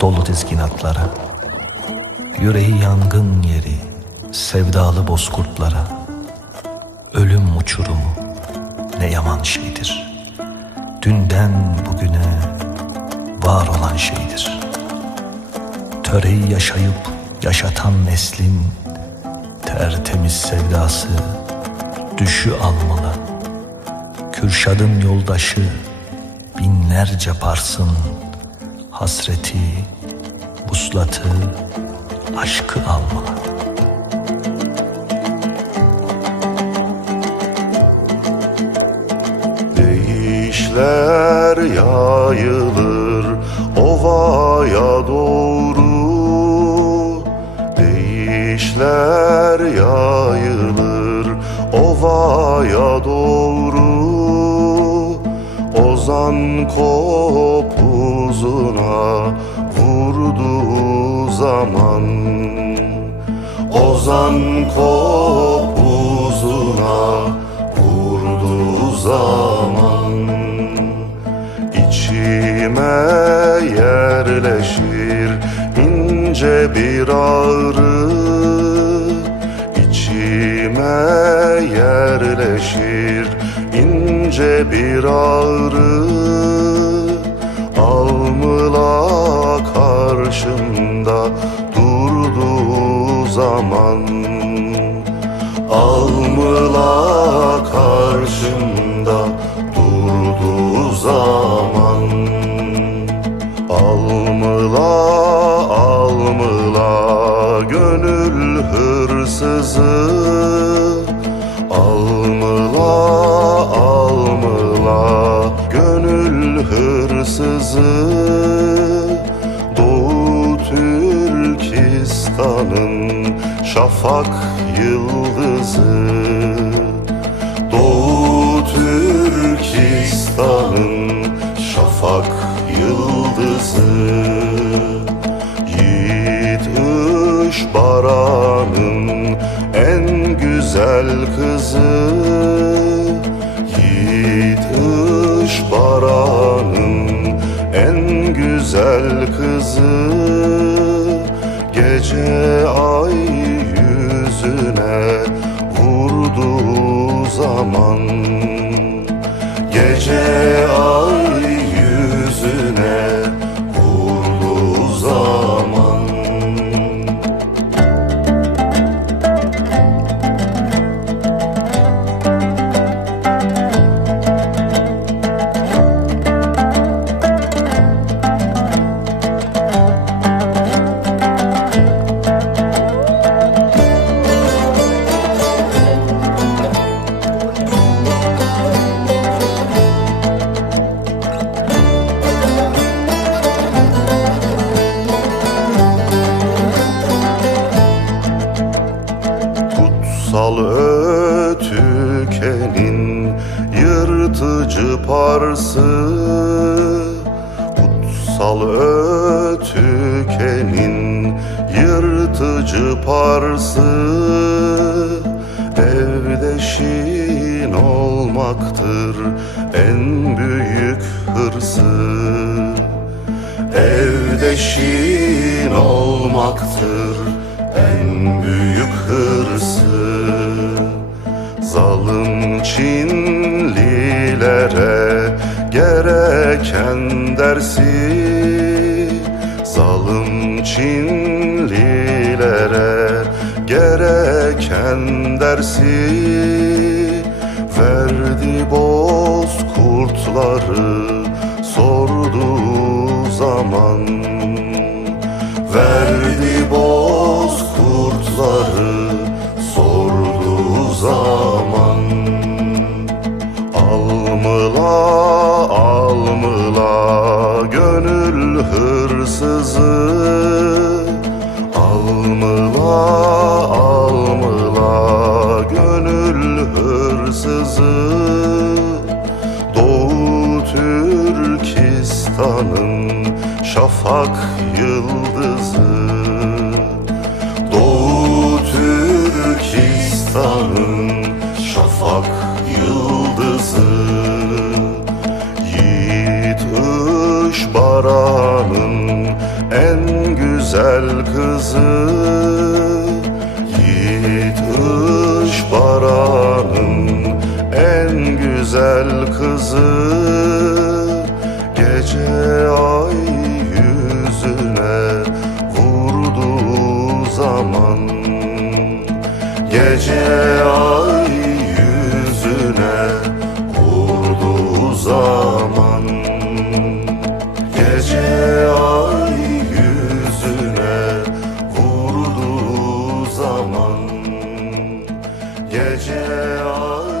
dolu dizginatlara Yüreği yangın yeri sevdalı bozkurtlara. Ölüm uçurumu ne yaman şeydir? Dünden bugüne var olan şeydir. Töreyi yaşayıp yaşatan neslin Tertemiz sevdası düşü almalı. Kürşadın yoldaşı binlerce parsın Hasreti, vuslatı, aşkı almalı. Değişler yayılır ovaya doğru. Değişler yayılır ovaya Ozan kopuzuna vurduğu zaman Ozan kopuzuna vurduğu zaman içime yerleşir ince bir ağrı içime yerleşir ince bir ağrı almıla karşımda durduğu zaman. Almıla karşımda durduğu zaman. Almıla almıla gönül hırsızı hırsızı Doğu Türkistan'ın şafak yıldızı. Doğu Türkistan'ın şafak yıldızı. Yiğit Işbaran'ın en güzel kızı. Yiğit Işbaran'ın en güzel kızı. Gece ay yırtıcı parsı Kutsal ötükenin yırtıcı parsı. Evdeşin olmaktır en büyük hırsı. Evdeşin olmaktır en büyük hırsı Zalim Çinlilere gereken dersi Zalim Çinlilere gereken dersi Verdi bozkurtları sorduğu zaman Almıla almıla gönül hırsızı. Almıla almıla gönül hırsızı. Doğu Türkistan'ın şafak yıldızı paranın en güzel kızı. Yiğit Işbaran'ın en güzel kızı. Gece ay yüzüne vurduğu zaman Gece ay yüzüne vurduğu zaman. Oh.